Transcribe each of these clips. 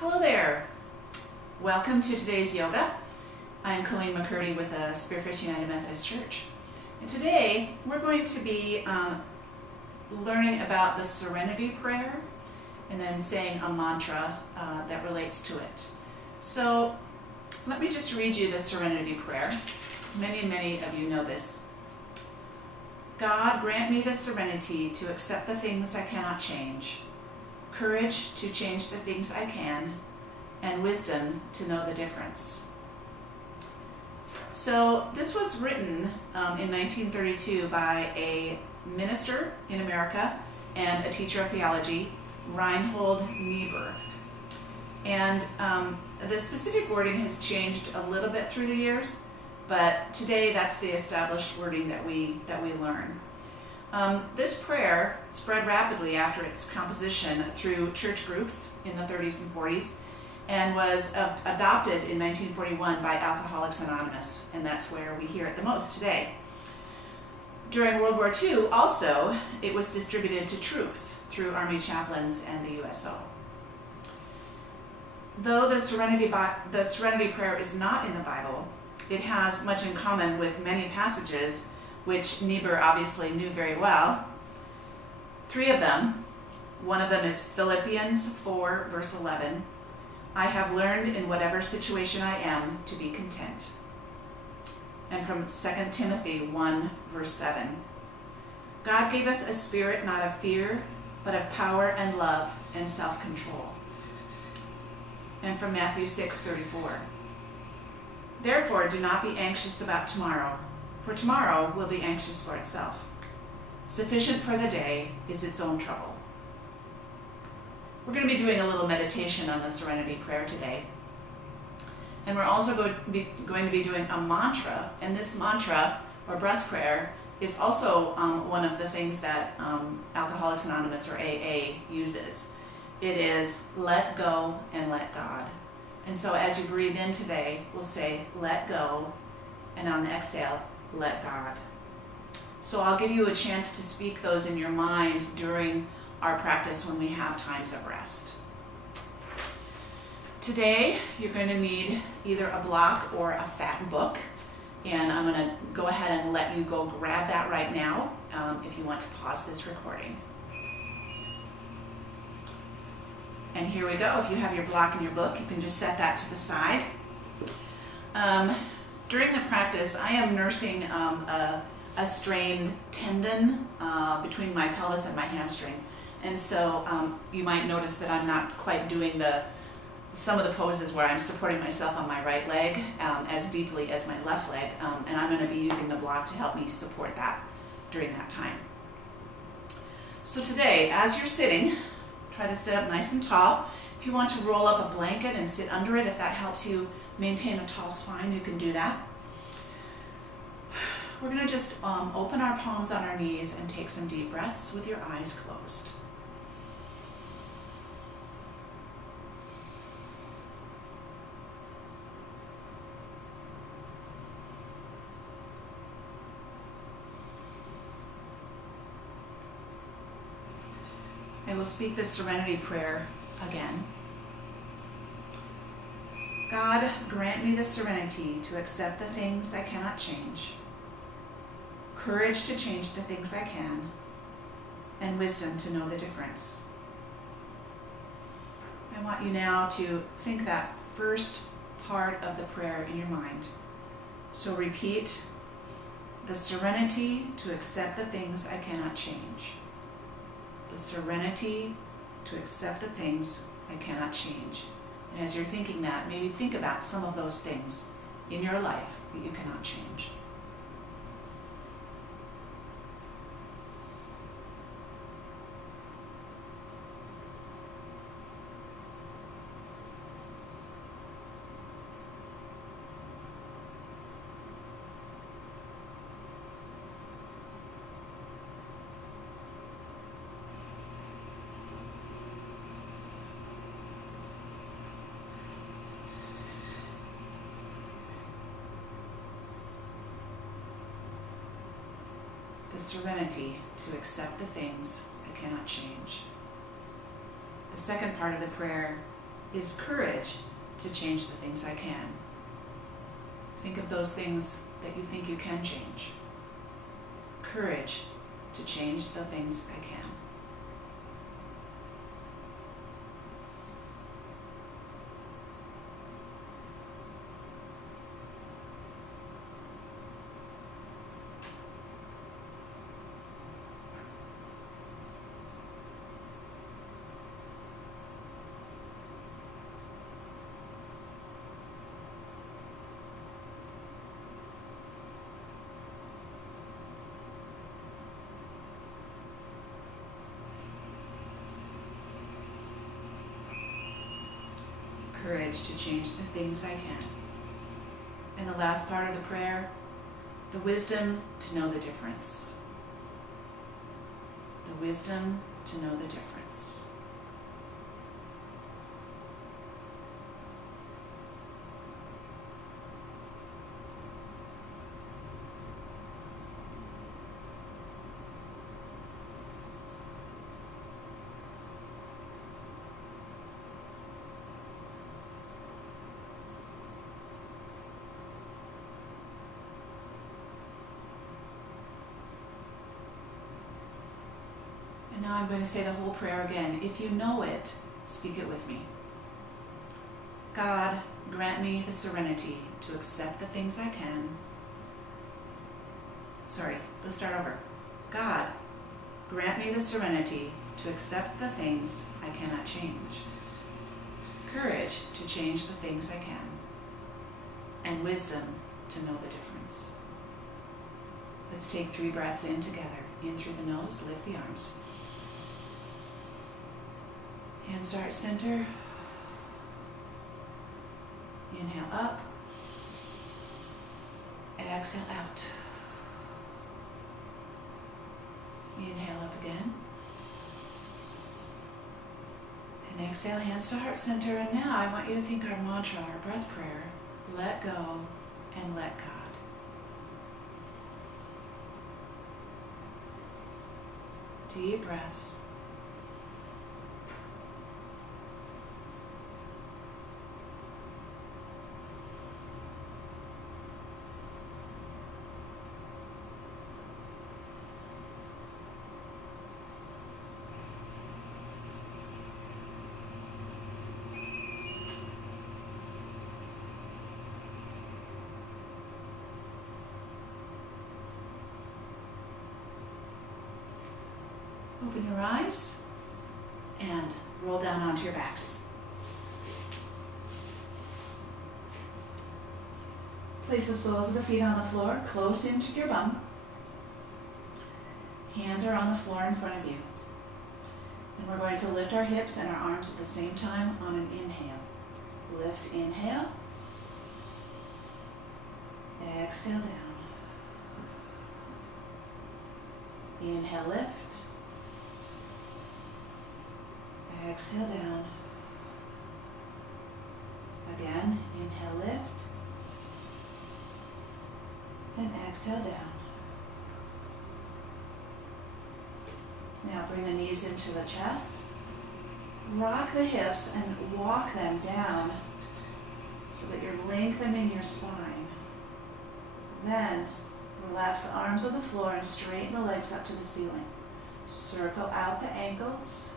Hello there. Welcome to today's yoga. I'm Colleen McCurdy with the Spearfish United Methodist Church. And today we're going to be learning about the Serenity Prayer and then saying a mantra that relates to it. So let me just read you the Serenity Prayer. Many of you know this. God, grant me the serenity to accept the things I cannot change, courage to change the things I can, and wisdom to know the difference. So this was written in 1932 by a minister in America and a teacher of theology, Reinhold Niebuhr. And the specific wording has changed a little bit through the years, but today that's the established wording that we learn. This prayer spread rapidly after its composition through church groups in the 30s and 40s and was adopted in 1941 by Alcoholics Anonymous, and that's where we hear it the most today. During World War II, also, it was distributed to troops through Army chaplains and the USO. Though the Serenity Prayer is not in the Bible, it has much in common with many passages which Niebuhr obviously knew very well. Three of them. One of them is Philippians 4, verse 11. I have learned in whatever situation I am to be content. And from 2 Timothy 1, verse 7. God gave us a spirit not of fear, but of power and love and self-control. And from Matthew 6:34. Therefore, do not be anxious about tomorrow, for tomorrow will be anxious for itself. Sufficient for the day is its own trouble. We're going to be doing a little meditation on the Serenity Prayer today. And we're also going to be doing a mantra, and this mantra, or breath prayer, is also one of the things that Alcoholics Anonymous, or AA, uses. It is let go and let God. And so as you breathe in today, we'll say, let go, and on the exhale, let God. So I'll give you a chance to speak those in your mind during our practice when we have times of rest. Today, you're going to need either a block or a fat book, and I'm going to go ahead and let you go grab that right now if you want to pause this recording. And here we go. If you have your block and your book, you can just set that to the side. During the practice, I am nursing a strained tendon between my pelvis and my hamstring. And so you might notice that I'm not quite doing some of the poses where I'm supporting myself on my right leg as deeply as my left leg. And I'm going to be using the block to help me support that during that time. So today, as you're sitting, try to sit up nice and tall. If you want to roll up a blanket and sit under it, if that helps you maintain a tall spine, you can do that. We're going to just open our palms on our knees and take some deep breaths with your eyes closed. I will speak the Serenity Prayer again. God, grant me the serenity to accept the things I cannot change, courage to change the things I can, and wisdom to know the difference. I want you now to think that first part of the prayer in your mind. So repeat, the serenity to accept the things I cannot change. The serenity to accept the things I cannot change. And as you're thinking that, maybe think about some of those things in your life that you cannot change. The serenity to accept the things I cannot change. The second part of the prayer is courage to change the things I can. Think of those things that you think you can change. Courage to change the things I can. Courage to change the things I can. And the last part of the prayer, the wisdom to know the difference. The wisdom to know the difference. And now I'm going to say the whole prayer again. If you know it, speak it with me. God, grant me the serenity to accept the things I can. Sorry, let's start over. God, grant me the serenity to accept the things I cannot change. Courage to change the things I can. And wisdom to know the difference. Let's take 3 breaths in together. In through the nose, lift the arms. Hands start center. Inhale up. Exhale out. Inhale up again. And exhale, hands to heart center. And now I want you to think our mantra, our breath prayer, let go and let God. Deep breaths. Open your eyes and roll down onto your backs. Place the soles of the feet on the floor, close into your bum. Hands are on the floor in front of you. And we're going to lift our hips and our arms at the same time on an inhale. Lift, inhale. Exhale down. Inhale, lift. Exhale down. Again, inhale, lift. And exhale down. Now bring the knees into the chest. Rock the hips and walk them down so that you're lengthening your spine. Then relax the arms on the floor and straighten the legs up to the ceiling. Circle out the ankles.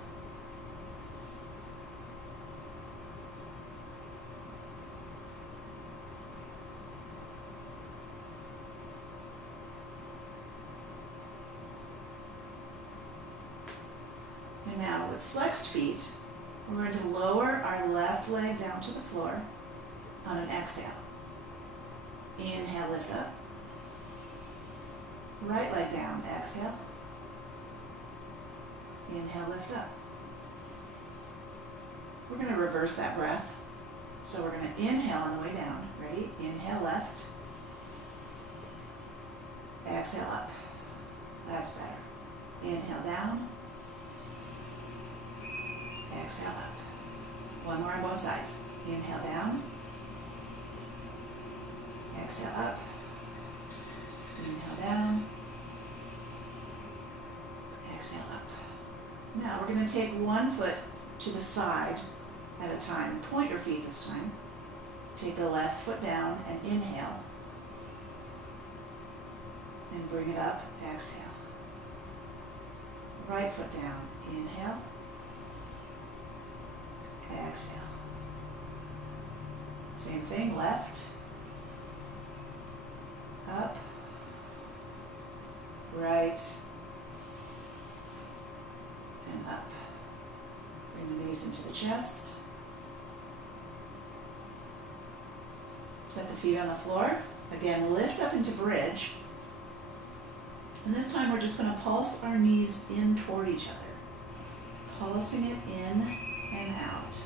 And now with flexed feet, we're going to lower our left leg down to the floor on an exhale. Inhale, lift up. Right leg down, exhale. Inhale, lift up. We're going to reverse that breath. So we're going to inhale on the way down. Ready? Inhale, left. Exhale up. That's better. Inhale down. Exhale up. One more on both sides. Inhale down. Exhale up. Inhale down. Exhale up. Now we're going to take one foot to the side at a time. Point your feet this time. Take the left foot down and inhale. And bring it up, exhale. Right foot down, inhale. Exhale. Same thing, left. Up. Right. And up. Bring the knees into the chest. Set the feet on the floor. Again, lift up into bridge. And this time we're just going to pulse our knees in toward each other. Pulsing it in and out.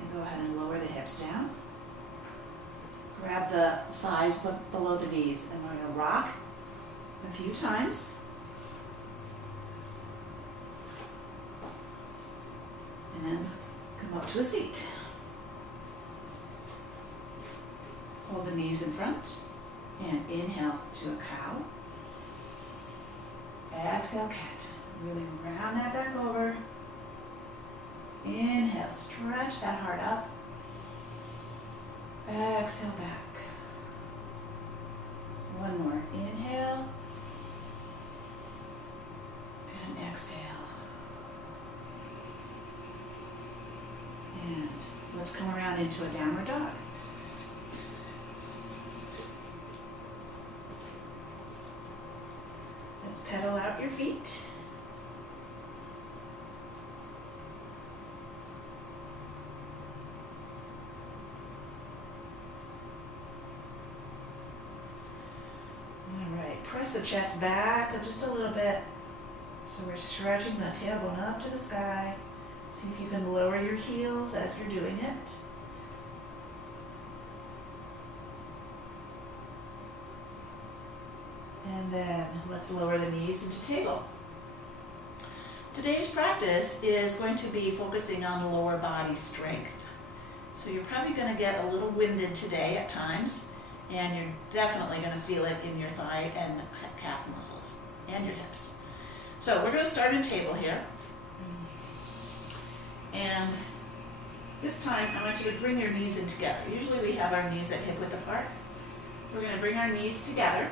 And go ahead and lower the hips down. Grab the thighs below the knees, and we're going to rock a few times. And then come up to a seat. Hold the knees in front and inhale to a cow. Exhale, cat. Really round that back over. Inhale, stretch that heart up. Exhale back. One more. Inhale. And exhale. And let's come around into a downward dog. Let's pedal out your feet. All right, press the chest back just a little bit. So we're stretching the tailbone up to the sky. See if you can lower your heels as you're doing it. And then let's lower the knees into table. Today's practice is going to be focusing on lower body strength. So you're probably going to get a little winded today at times, and you're definitely going to feel it in your thigh and calf muscles and your hips. So we're going to start in table here. And this time I want you to bring your knees in together. Usually we have our knees at hip width apart. We're going to bring our knees together.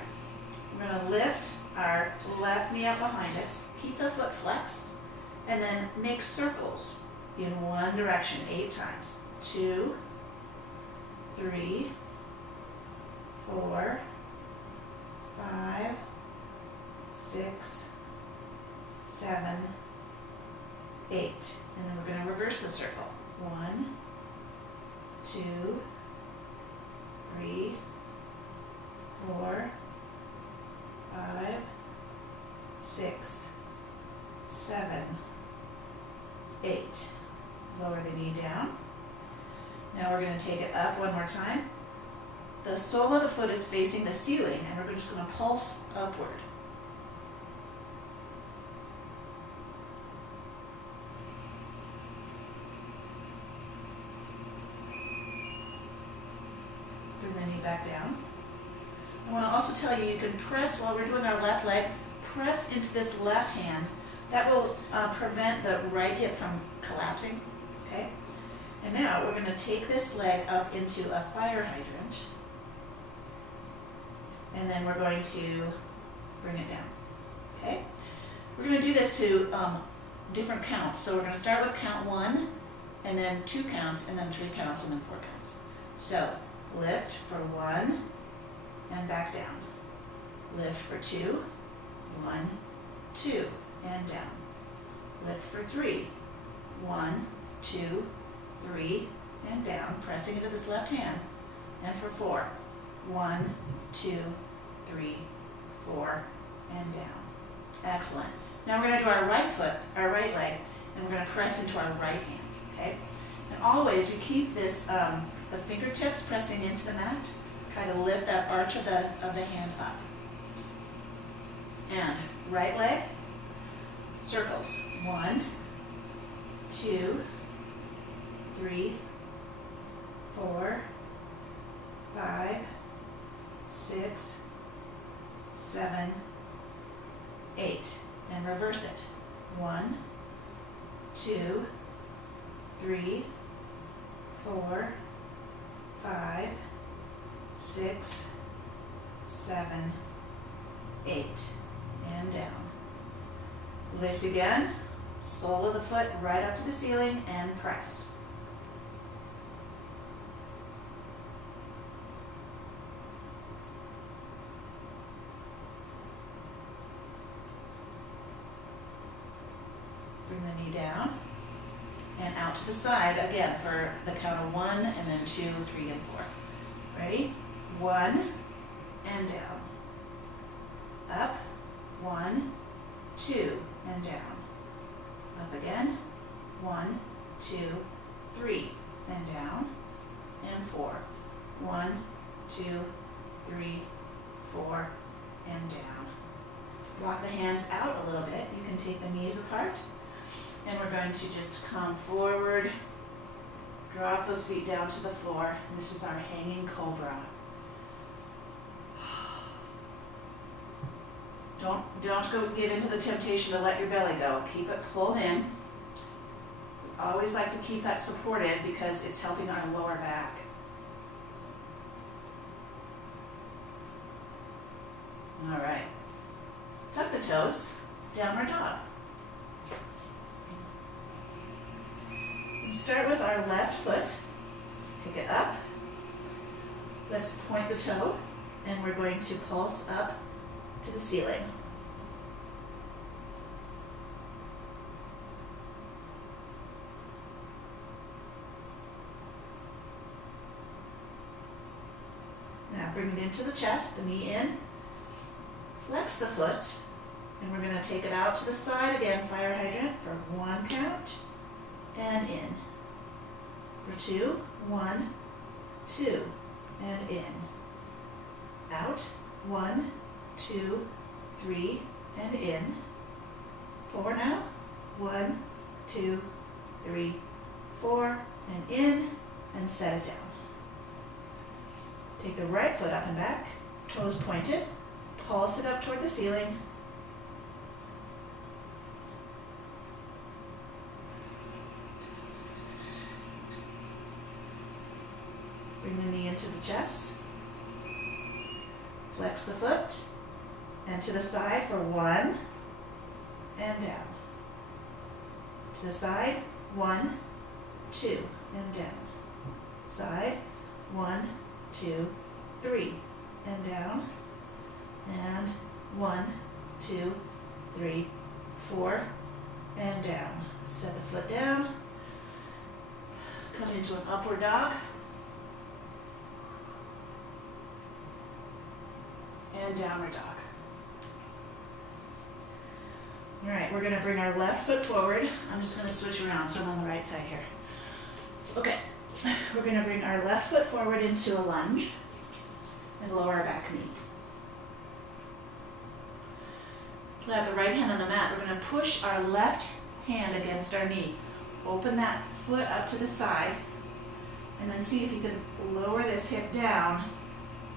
We're going to lift our left knee up behind us, keep the foot flexed, and then make circles in one direction 8 times. 2, 3, 4, 5, 6, 7, 8. And then we're going to reverse the circle. 1, 2, 3, 4, 5, 6, 7, 8. Lower the knee down. Now we're going to take it up one more time. The sole of the foot is facing the ceiling, and we're just going to pulse upward. Bring the knee back down. I want to also tell you, you can press, while we're doing our left leg, press into this left hand. That will prevent the right hip from collapsing, okay? And now we're going to take this leg up into a fire hydrant. And then we're going to bring it down, okay? We're going to do this to different counts. So we're going to start with count 1, and then 2 counts, and then 3 counts, and then 4 counts. So lift for 1, and back down. Lift for 2, 1, 2, and down. Lift for 3, 1, 2, 3, and down, pressing into this left hand. And for 4, 1, 2, 3, 4, and down. Excellent. Now we're going to do our right foot, our right leg, and we're going to press into our right hand, okay? And always you keep this, the fingertips pressing into the mat. Try to lift that arch of the hand up. And right leg, circles. 1, 2, 3, 4, 5, 6, 7, 8, and down. Lift again, sole of the foot right up to the ceiling and press. Bring the knee down and out to the side again for the count of 1 and then 2, 3, and 4. Ready? 1 and down. Up, 1, 2, and down. Up again, 1, 2, 3, and down, and 4. 1, 2, 3, 4, and down. Walk the hands out a little bit. You can take the knees apart. And we're going to just come forward, drop those feet down to the floor. And this is our hanging cobra. Don't give into the temptation to let your belly go. Keep it pulled in. We always like to keep that supported because it's helping our lower back. All right. Tuck the toes, downward dog. We start with our left foot. Take it up. Let's point the toe, and we're going to pulse up to the ceiling. Now bring it into the chest, the knee in. Flex the foot, and we're going to take it out to the side again, fire hydrant, for 1 count, and in. For 2, 1, 2, and in. Out, 1, 2, 3, and in. 4 now, 1, 2, 3, 4, and in, and set it down. Take the right foot up and back, toes pointed, pulse it up toward the ceiling. Bring the knee into the chest. Flex the foot, and to the side for 1, and down. To the side, 1, 2, and down. Side, 1, 2, 3, and down. And 1, 2, 3, 4, and down. Set the foot down. Come into an upward dog. And downward dog. All right, we're going to bring our left foot forward. I'm just going to switch around so I'm on the right side here. Okay, we're going to bring our left foot forward into a lunge and lower our back knee. We have the right hand on the mat. We're going to push our left hand against our knee. Open that foot up to the side, and then see if you can lower this hip down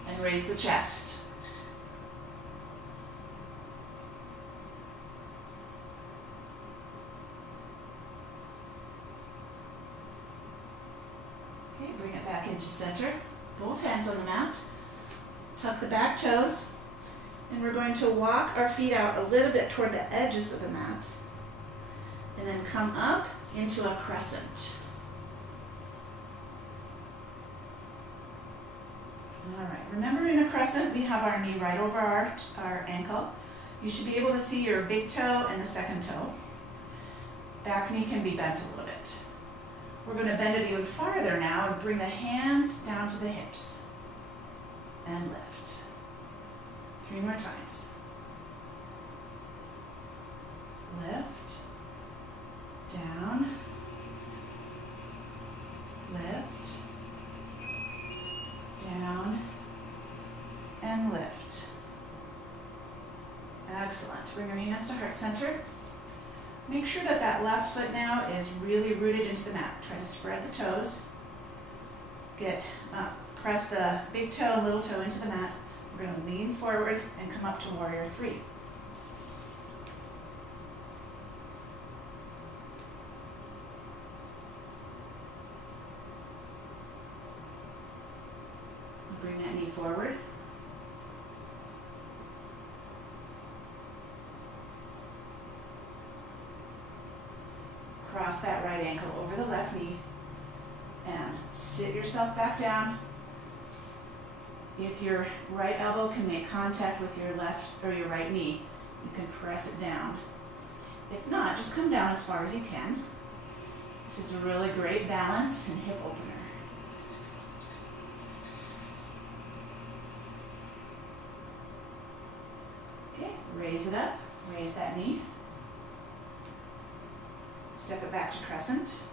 and raise the chest. Okay, bring it back into center. Both hands on the mat. Tuck the back toes. And we're going to walk our feet out a little bit toward the edges of the mat. And then come up into a crescent. All right, remember in a crescent, we have our knee right over our ankle. You should be able to see your big toe and the second toe. Back knee can be bent a little bit. We're going to bend it even farther now and bring the hands down to the hips. And lift. 3 more times. Lift, down, lift, down, and lift. Excellent. Bring your hands to heart center. Make sure that that left foot now is really rooted into the mat. Try to spread the toes. Press the big toe and little toe into the mat. We're going to lean forward and come up to warrior 3. forward. Cross that right ankle over the left knee and sit yourself back down. If your right elbow can make contact with your left or your right knee, you can press it down. If not, just come down as far as you can. This is a really great balance and hip opener. Okay, raise it up, raise that knee. Step it back to crescent.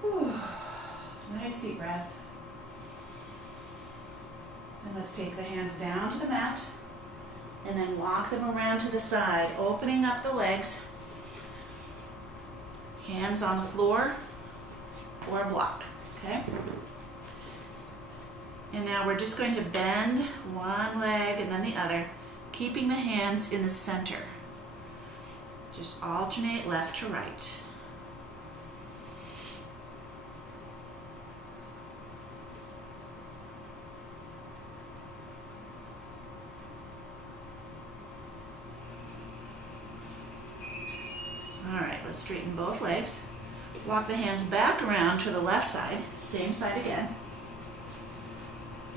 Whew. Nice deep breath. And let's take the hands down to the mat and then walk them around to the side, opening up the legs. Hands on the floor or a block, okay? And now we're just going to bend one leg and then the other, keeping the hands in the center. Just alternate left to right. All right, let's straighten both legs. Walk the hands back around to the left side, same side again.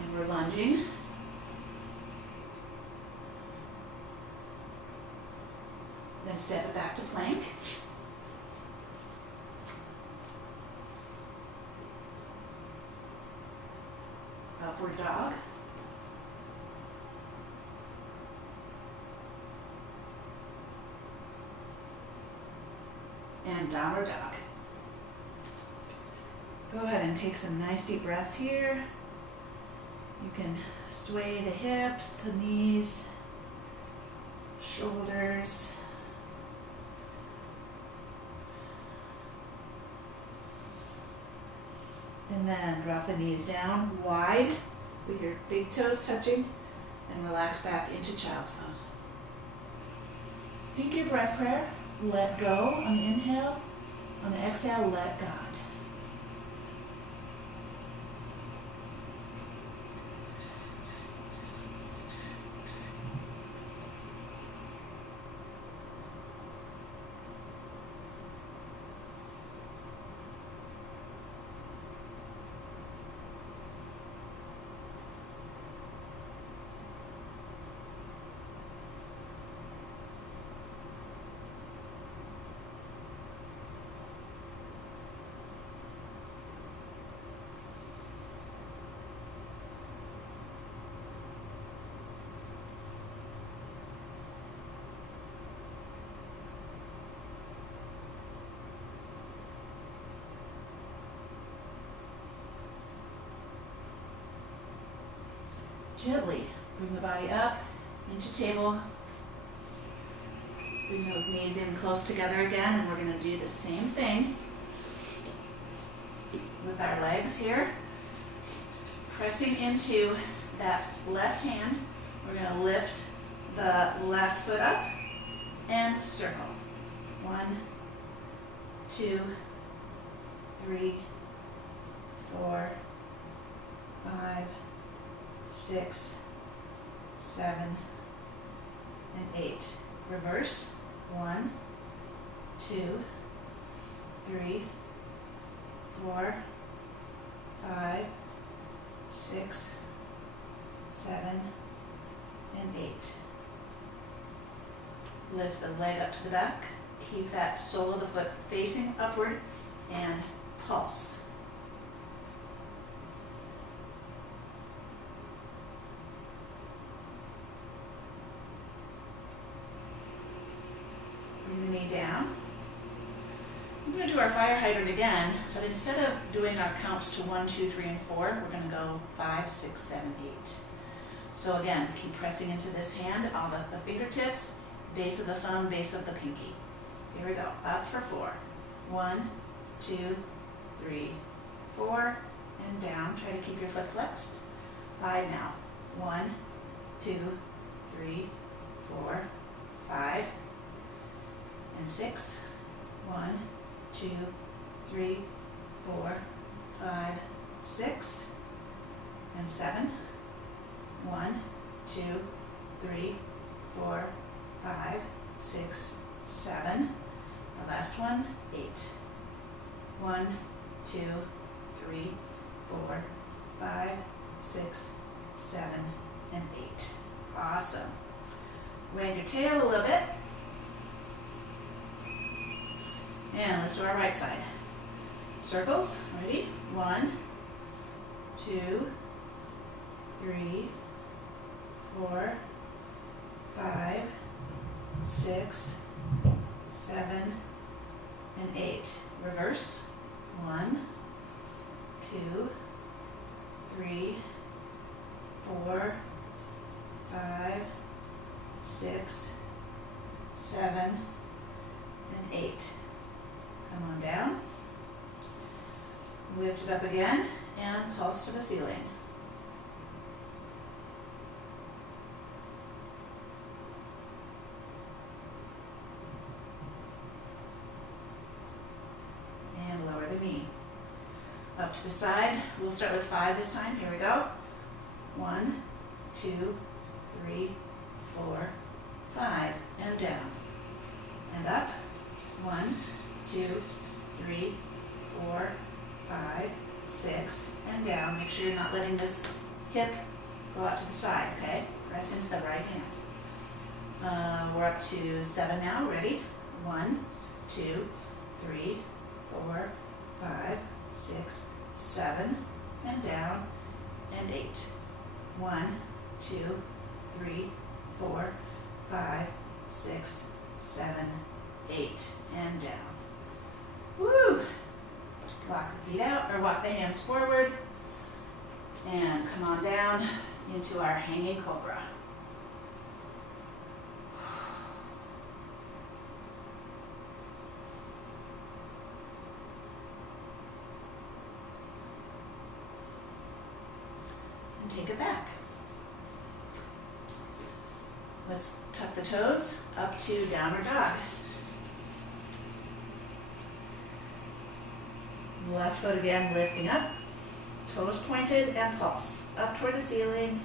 And we're lunging. Then step it back to plank. Upward dog. And downward dog. Go ahead and take some nice deep breaths here. You can sway the hips, the knees, shoulders. And then drop the knees down wide with your big toes touching and relax back into child's pose. Repeat your breath prayer. Let go on the inhale. On the exhale, let God. Gently bring the body up into table. Bring those knees in close together again, and we're going to do the same thing with our legs here. Pressing into that left hand, we're going to lift the left foot up and circle. 1, 2, 3, 4, 5, 6, 7, and 8. Reverse. 1, 2, 3, 4, 5, 6, 7, and 8. Lift the leg up to the back. Keep that sole of the foot facing upward and pulse. Bring the knee down. We're going to do our fire hydrant again, but instead of doing our counts to 1, 2, 3, and 4, we're going to go 5, 6, 7, 8. So again, keep pressing into this hand, all the fingertips, base of the thumb, base of the pinky. Here we go. Up for 4. 1, 2, 3, 4, and down. Try to keep your foot flexed. 5 now. 1, 2, 3, 4, 5, and 6. 1, 2, 3, 4, 5, 6, and 7. 1, 2, 3, 4, 5, 6, 7. The last one, 8. 1, 2, 3, 4, 5, 6, 7, and 8. Awesome. Wag your tail a little bit. And let's do our right side. Circles, ready? 1, 2, 3, 4, 5, 6, 7, and 8. Reverse. 1, 2, 3, 4, 5, 6, 7, and 8. Come on down. Lift it up again and pulse to the ceiling. And lower the knee. Up to the side. We'll start with 5 this time. Here we go. 1, 2, 3, 4, 5. And down. And up. 1, 2, 3, 4, 5, 6, and down. Make sure you're not letting this hip go out to the side, okay? Press into the right hand. We're up to 7 now. Ready? 1, 2, 3, 4, 5, 6, 7, and down, and 8. 1, 2, 3, 4, 5, 6, 7, 8, and down. Woo! Walk the feet out, or walk the hands forward, and come on down into our hanging cobra. And take it back. Let's tuck the toes up to downward dog. Left foot again lifting up, toes pointed and pulse up toward the ceiling.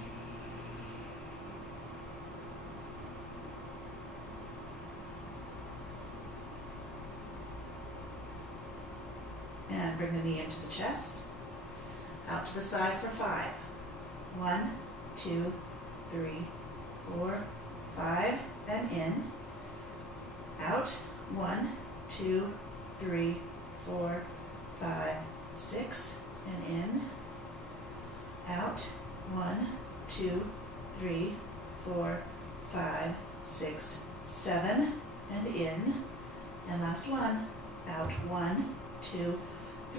And bring the knee into the chest. Out to the side for 5. 1, 2, 3, 4, 5, and in. Out. 1, 2, 3, 4, 5, 6, and in. Out. 1, 2, 3, 4, 5, 6, 7, and in. And last one. Out. 1, 2,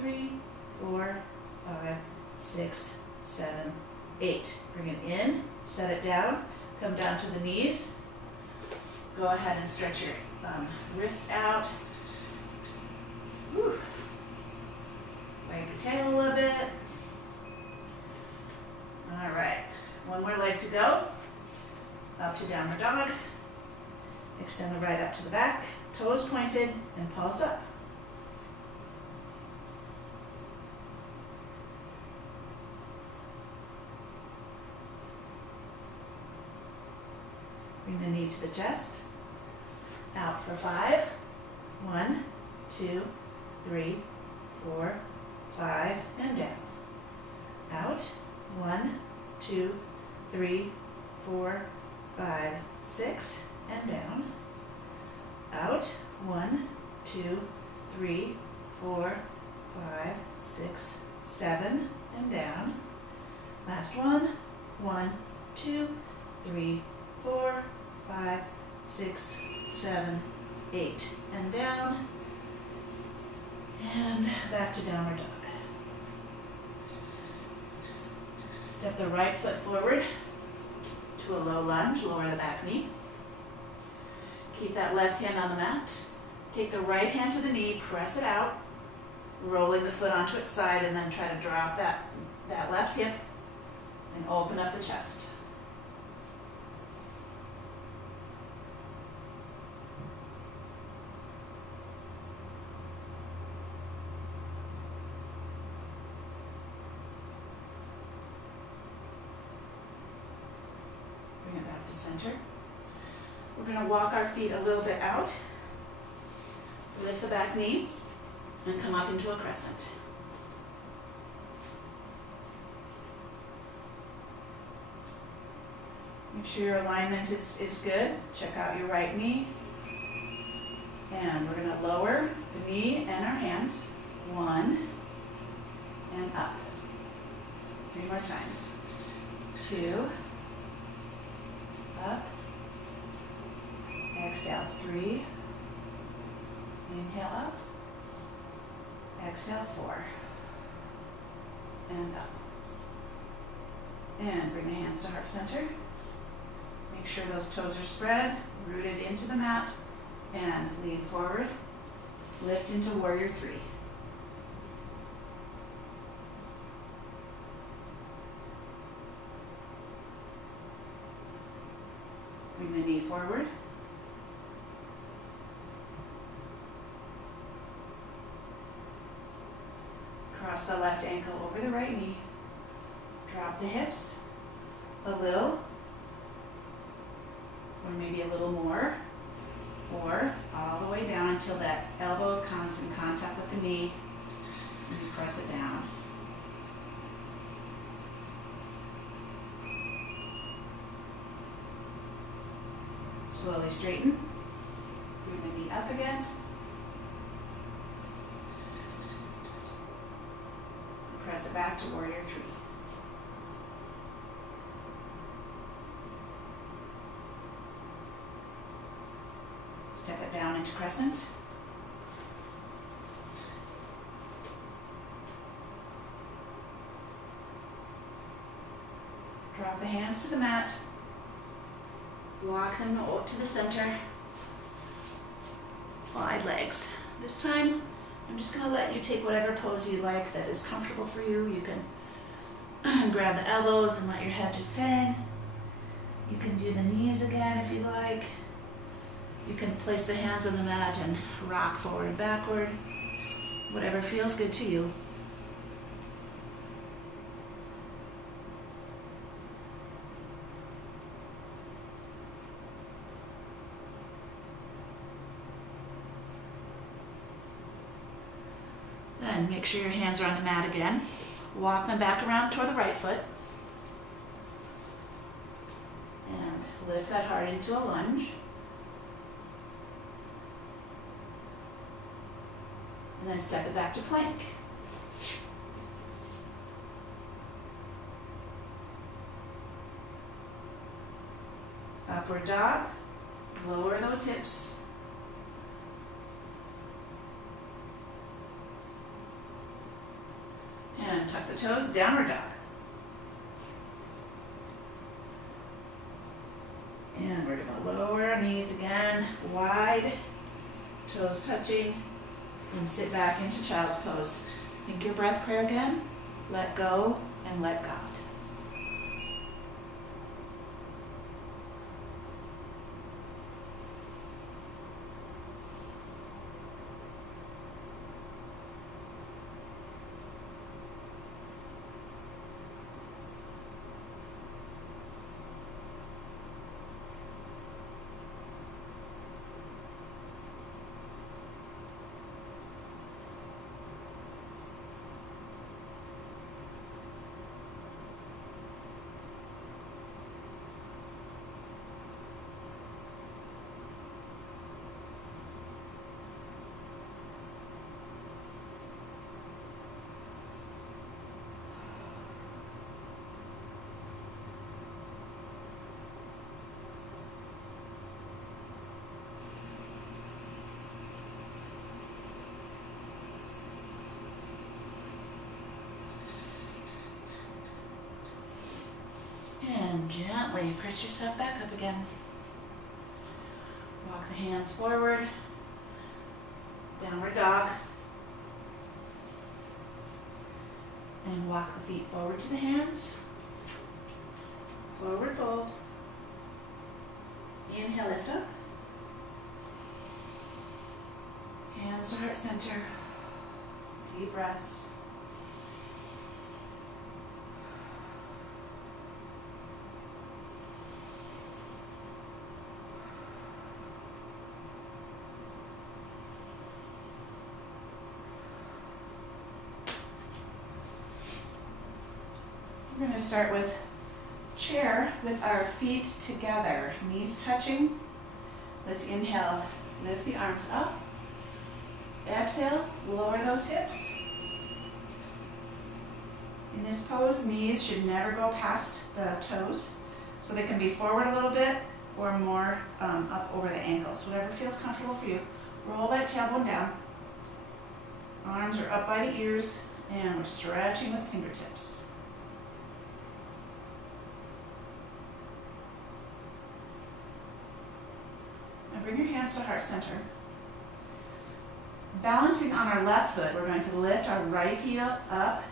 3, 4, 5, 6, 7, 8. Bring it in, set it down, come down to the knees. Go ahead and stretch your wrists out. Whew. Wag your tail a little bit. All right, one more leg to go. Up to downward dog. Extend the right up to the back, toes pointed, and pulse up. Bring the knee to the chest. Out for 5. 1, 2, 3, 4, 5, and down. Out. 1, 2, 3, 4, 5, 6, and down. Out. 1, 2, 3, 4, 5, 6, 7, and down. Last one. 1, 2, 3, 4, 5, 6, 7, 8, and down, and back to downward dog. Step the right foot forward to a low lunge, lower the back knee. Keep that left hand on the mat. Take the right hand to the knee, press it out, rolling the foot onto its side, and then try to drop that left hip and open up the chest. center. We're going to walk our feet a little bit out. Lift the back knee and come up into a crescent. Make sure your alignment is good. Check out your right knee. And we're going to lower the knee and our hands. 1 and up. 3 more times. 2, up. Exhale, 3. Inhale up. Exhale, 4. And up. And bring the hands to heart center. Make sure those toes are spread, rooted into the mat, and lean forward. Lift into warrior 3. Bring the knee forward. Cross the left ankle over the right knee. Drop the hips a little, or maybe a little more, or all the way down until that elbow comes in contact with the knee, and you press it down. Slowly straighten. Bring the knee up again. Press it back to warrior 3. Step it down into crescent. Drop the hands to the mat. Walk them to the center. Wide legs. This time, I'm just going to let you take whatever pose you like that is comfortable for you. You can grab the elbows and let your head just hang. You can do the knees again if you like. You can place the hands on the mat and rock forward and backward. Whatever feels good to you. Then make sure your hands are on the mat again. Walk them back around toward the right foot. And lift that heart into a lunge. And then step it back to plank. Upward dog. Lower those hips. And tuck the toes, downward dog. And we're going to lower our knees again, wide, toes touching, and sit back into child's pose. Think your breath prayer again. Let go and let God. And gently press yourself back up again. Walk the hands forward. Downward dog. And walk the feet forward to the hands. Forward fold. Inhale, lift up. Hands to heart center. Deep breaths. We're going to start with chair with our feet together, knees touching. Let's inhale, lift the arms up. Exhale, lower those hips. In this pose, knees should never go past the toes, so they can be forward a little bit or more up over the ankles, whatever feels comfortable for you. Roll that tailbone down. Arms are up by the ears, and we're stretching with fingertips. Now bring your hands to heart center. Balancing on our left foot, we're going to lift our right heel up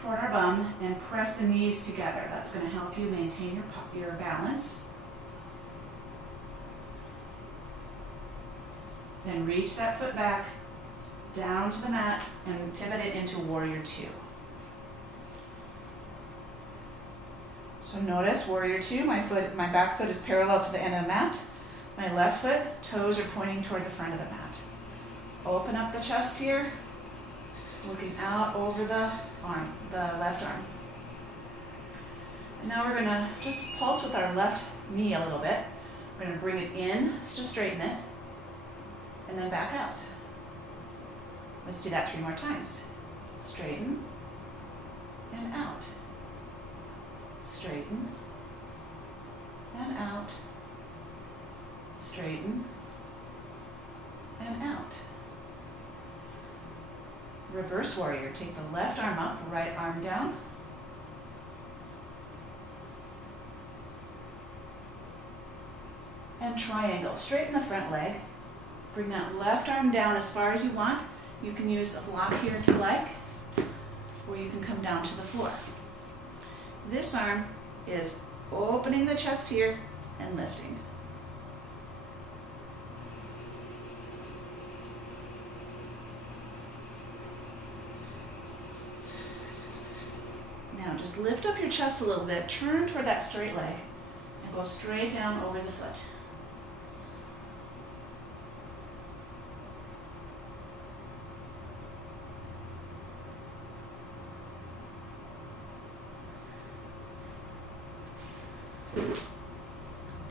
toward our bum and press the knees together. That's going to help you maintain your balance. Then reach that foot back down to the mat and pivot it into Warrior Two. So notice Warrior Two, my back foot is parallel to the end of the mat. My left foot, toes are pointing toward the front of the mat. Open up the chest here, looking out over the arm, the left arm. And now we're gonna just pulse with our left knee a little bit. We're gonna bring it in to straighten it, and then back out. Let's do that 3 more times. Straighten and out. Straighten and out. Straighten and out. Reverse warrior. Take the left arm up, right arm down. And triangle. Straighten the front leg. Bring that left arm down as far as you want. You can use a block here if you like, or you can come down to the floor. This arm is opening the chest here and lifting. Now just lift up your chest a little bit, turn toward that straight leg, and go straight down over the foot.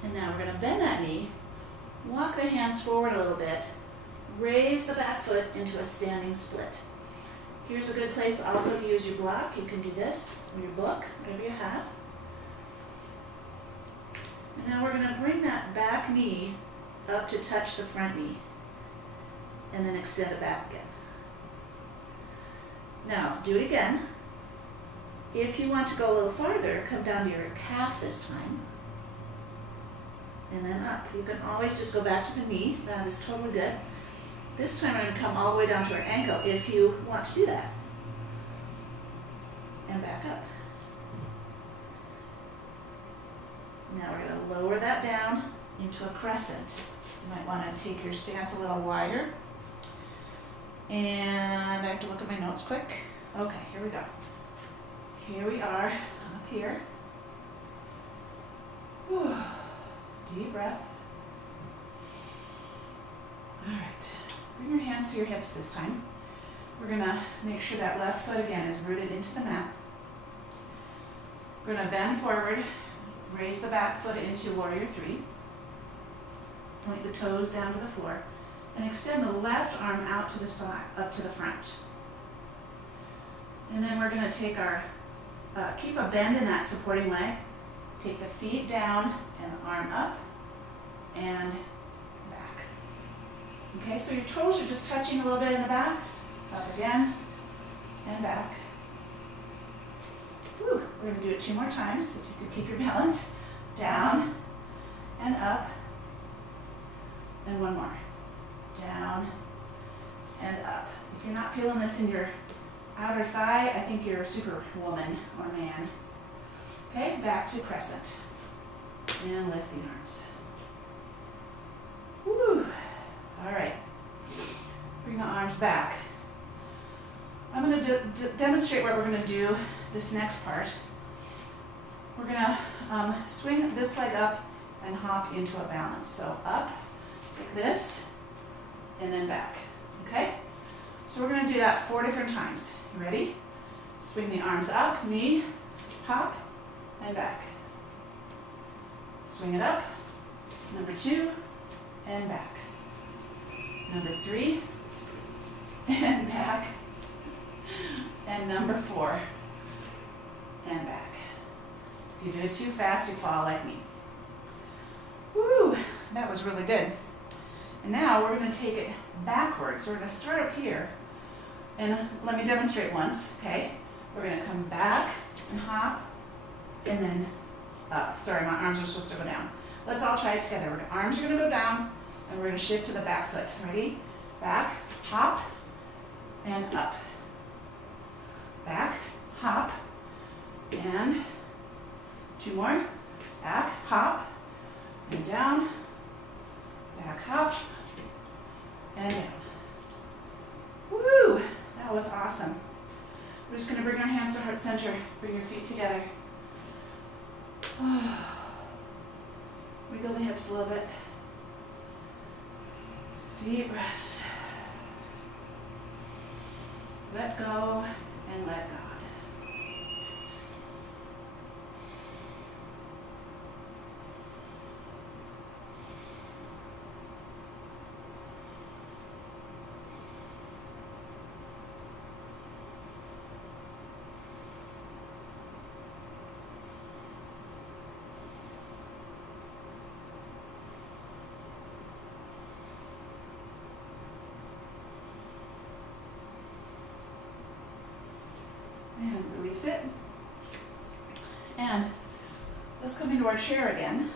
And now we're going to bend that knee, walk the hands forward a little bit, raise the back foot into a standing split. Here's a good place also to use your block. You can do this, or your book, whatever you have. And now we're going to bring that back knee up to touch the front knee, and then extend it back again. Now, do it again. If you want to go a little farther, come down to your calf this time, and then up. You can always just go back to the knee. That is totally good. This time we're going to come all the way down to our ankle if you want to do that. And back up. Now we're going to lower that down into a crescent. You might want to take your stance a little wider. And I have to look at my notes quick. Okay, here we go. Here we are, up here. Whew. Deep breath. All right. Bring your hands to your hips this time. We're going to make sure that left foot again is rooted into the mat. We're going to bend forward, raise the back foot into Warrior Three. Point the toes down to the floor, and extend the left arm out to the side, up to the front. And then we're going to take our, keep a bend in that supporting leg. Take the feet down and the arm up and back. Okay, so your toes are just touching a little bit in the back. Up again and back. Whew. We're going to do it 2 more times, if you could keep your balance. Down and up. And 1 more. Down and up. If you're not feeling this in your outer thigh, I think you're a superwoman or man. Okay, back to crescent. And lift the arms. Woo! All right. Bring the arms back. I'm going to demonstrate what we're going to do this next part. We're going to swing this leg up and hop into a balance. So up, like this, and then back. Okay? So we're going to do that 4 different times. You ready? Swing the arms up, knee, hop, and back. Swing it up. This is number 2, and back. Number 3, and back. And number 4, and back. If you do it too fast, you fall like me. Woo, that was really good. And now we're going to take it backwards. So we're going to start up here. And let me demonstrate once, okay? We're going to come back and hop, and then up. Sorry, my arms are supposed to go down. Let's all try it together. Arms are going to go down, and we're going to shift to the back foot. Ready? Back, hop, and up. Back, hop, and 2 more. Back, hop, and down. Back, hop, and down. Woo! That was awesome. We're just going to bring our hands to heart center. Bring your feet together. Wiggle the hips a little bit. Deep breaths. Let go and let God. And release it. And let's come into our chair again.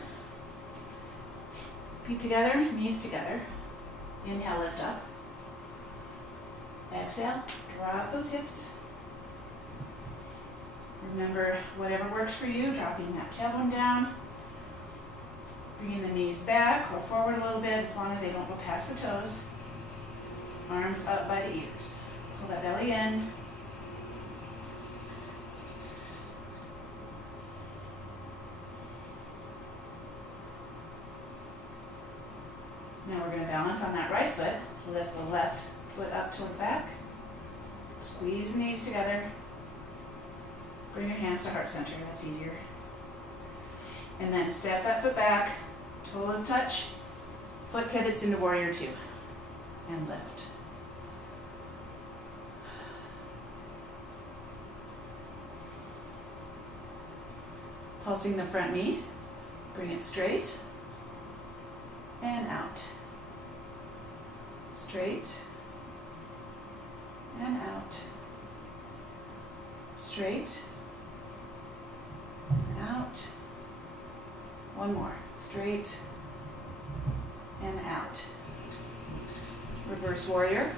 Feet together, knees together. Inhale, lift up. Exhale, drop those hips. Remember, whatever works for you, dropping that tailbone down. Bringing the knees back or forward a little bit as long as they don't go past the toes. Arms up by the ears. Pull that belly in. Now we're going to balance on that right foot. Lift the left foot up toward the back. Squeeze the knees together. Bring your hands to heart center. That's easier. And then step that foot back. Toes touch. Foot pivots into warrior 2. And lift. Pulsing the front knee. Bring it straight. And out. Straight and out. Straight and out. One more. Straight and out. Reverse warrior.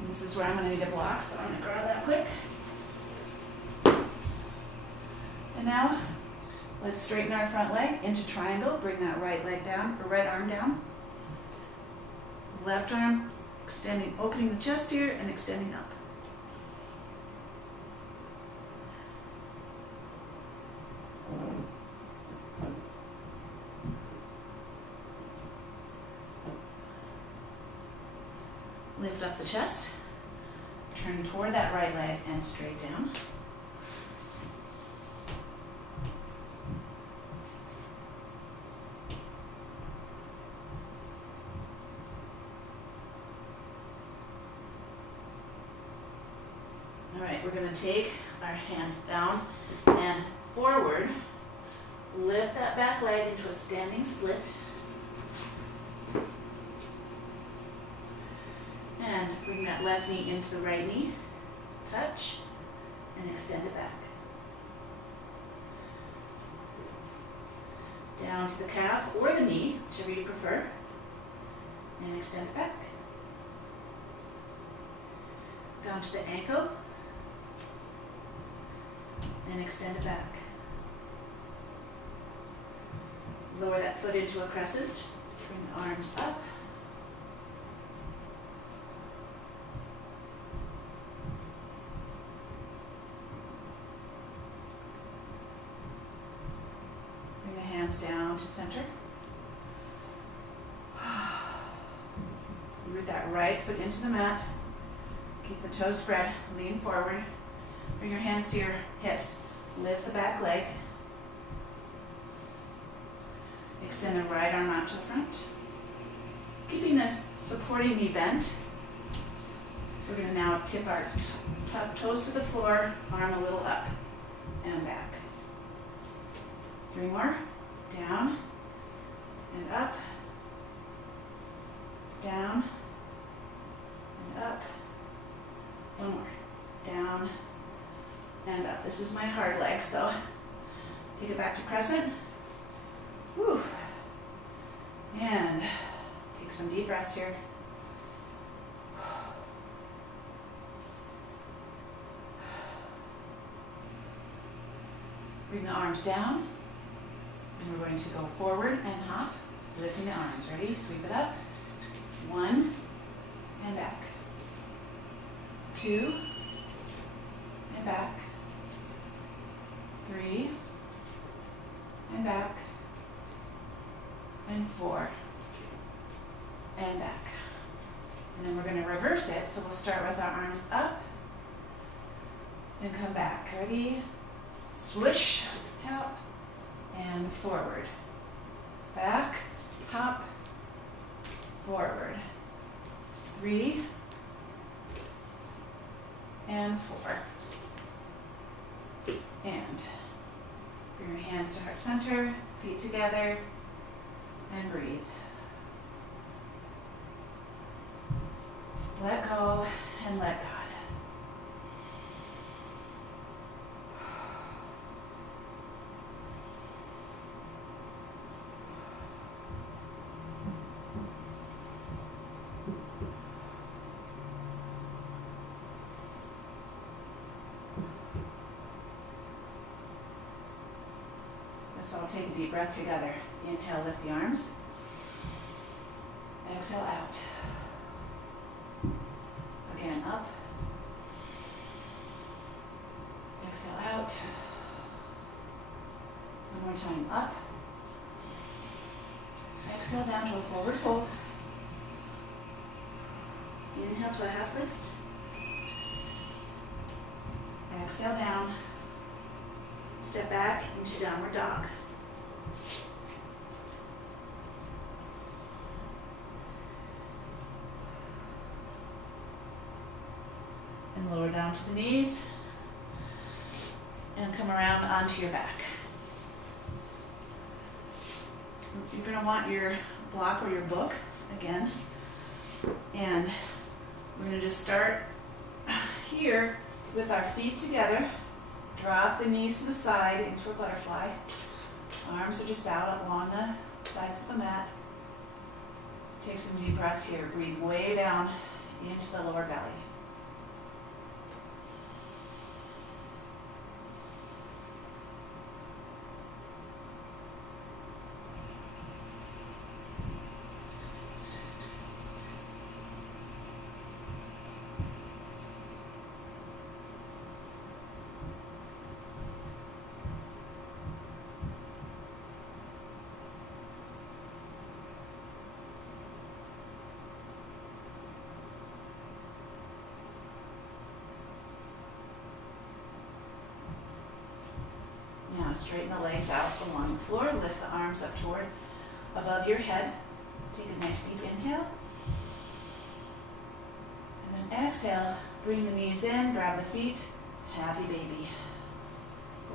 And this is where I'm going to need a block, so I'm going to grab that quick. And now, let's straighten our front leg into triangle. Bring that right leg down, or right arm down. Left arm extending, opening the chest here and extending up. Lift up the chest. Turn toward that right leg and straight down. All right, we're going to take our hands down and forward. Lift that back leg into a standing split. And bring that left knee into the right knee. Touch and extend it back. Down to the calf or the knee, whichever you prefer. And extend it back. Down to the ankle. And extend it back. Lower that foot into a crescent. Bring the arms up. Bring the hands down to center. Root that right foot into the mat. Keep the toes spread, lean forward. Bring your hands to your hips. Lift the back leg. Extend the right arm out to the front. Keeping this supporting knee bent, we're going to now tip our toes to the floor, arm a little up and back. 3 more. Down and up. Down and up. 1 more. Down and up. This is my hard leg, so take it back to crescent. Whew. And take some deep breaths here. Bring the arms down. And we're going to go forward and hop, lifting the arms. Ready? Sweep it up. 1 and back. 2 and back. 3 and back. And 4 and back. And then we're going to reverse it. So we'll start with our arms up and come back. Ready? Swoosh, hop, and forward. Back, hop, forward. 3 and 4. And bring your hands to heart center, feet together, and breathe. Let go and let God. Let's all take a deep breath together. Inhale, lift the arms. Exhale out. Again, up. Exhale out. One more time, up. Exhale down to a forward fold. Inhale to a half lift. Exhale down. Step back into downward dog. And lower down to the knees. And come around onto your back. You're going to want your block or your book again. And we're going to just start here with our feet together. Drop the knees to the side into a butterfly. Arms are just out along the sides of the mat. Take some deep breaths here. Breathe way down into the lower belly. Now straighten the legs out along the floor. Lift the arms up toward above your head. Take a nice deep inhale. And then exhale. Bring the knees in. Grab the feet. Happy baby.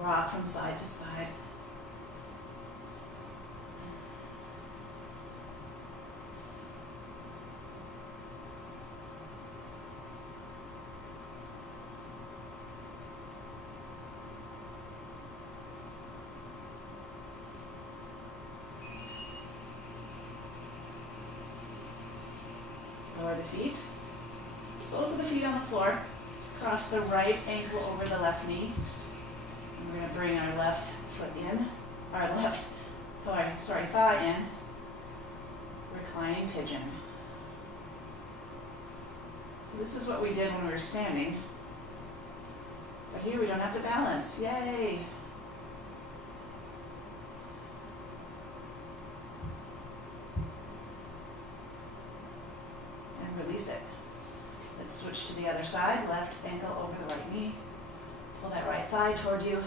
Rock from side to side. Lower the feet. Soles of the feet on the floor. Cross the right ankle over the left knee. And we're going to bring our left foot in. Our left thigh in. Reclining pigeon. So this is what we did when we were standing. But here we don't have to balance. Yay! Release it. Let's switch to the other side. Left ankle over the right knee. Pull that right thigh toward you.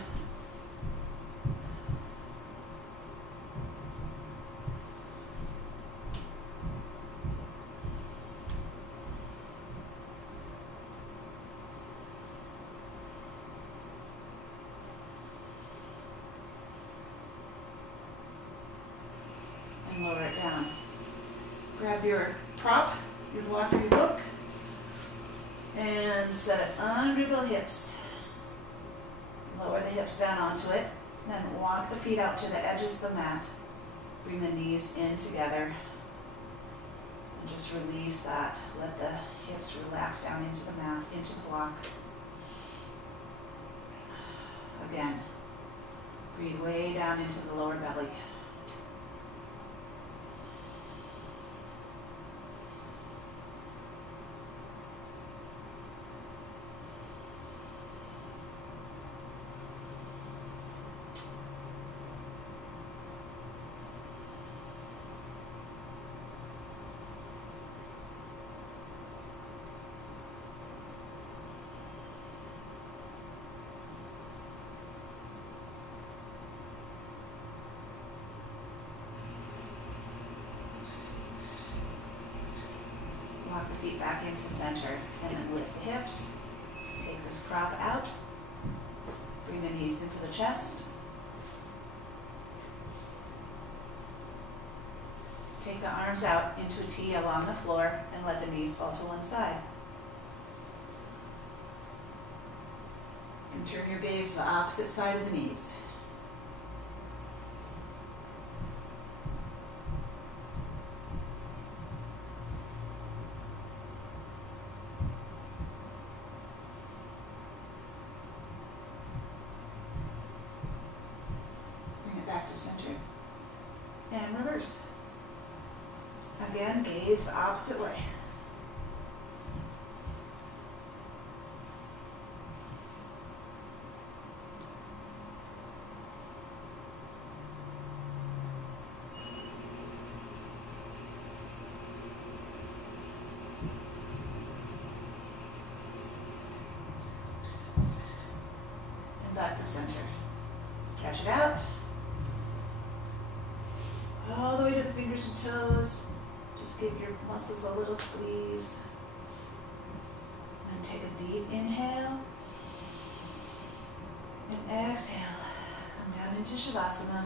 And lower it down. Grab your prop, your blocker, your hook, and set it under the hips. Lower the hips down onto it. Then walk the feet out to the edges of the mat. Bring the knees in together. And just release that. Let the hips relax down into the mat, into the block. Again, breathe way down into the lower belly. Walk the feet back into center and then lift the hips. Take this prop out. Bring the knees into the chest. Take the arms out into a T along the floor and let the knees fall to one side. You can turn your gaze to the opposite side of the knees. Back to center and reverse. Again, gaze the opposite way. And back to center. Stretch it out. All the way to the fingers and toes. Just give your muscles a little squeeze. Then take a deep inhale. And exhale. Come down into Shavasana.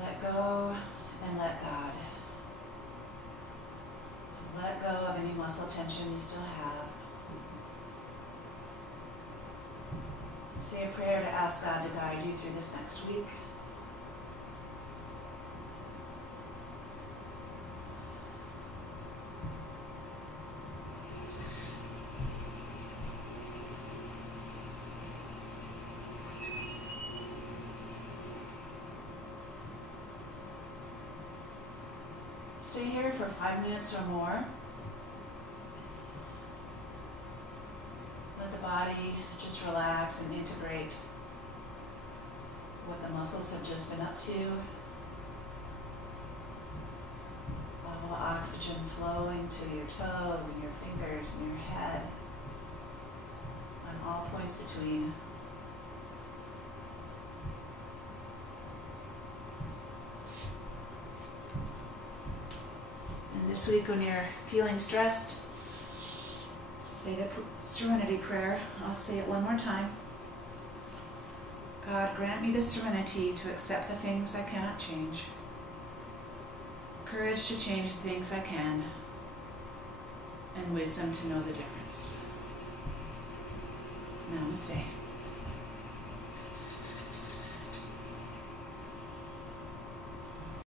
Let go and let God. Let go of any muscle tension you still have. Say a prayer to ask God to guide you through this next week. Stay here for 5 minutes or more. Let the body just relax and integrate what the muscles have just been up to. All the oxygen flowing to your toes and your fingers and your head on all points between. This week when you're feeling stressed, say the Serenity Prayer. I'll say it one more time. God, grant me the serenity to accept the things I cannot change, courage to change the things I can, and wisdom to know the difference. Namaste.